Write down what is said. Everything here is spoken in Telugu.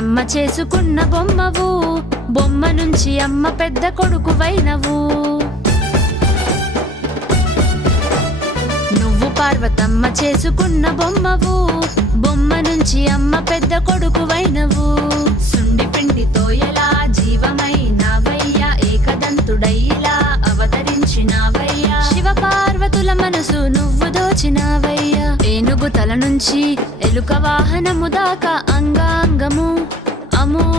పార్వతమ్మ చేసుకున్న బొమ్మవు, బొమ్మ నుంచి అమ్మ పెద్ద కొడుకువైనవు. నువ్వు పార్వతమ్మ చేసుకున్న బొమ్మవు, బొమ్మ నుంచి అమ్మ పెద్ద కొడుకువైనవు. సుండి పిండితో ఎలా జీవమైనవయ్యా, ఏకదంతుడైలా అవతరించినవయ్యా. శివ పార్వతుల మనసు నువ్వు దోచినవయ్యా. ఏనుగు తల నుంచి ఎలుక వాహనము దాకా అంగాంగము అమూల్య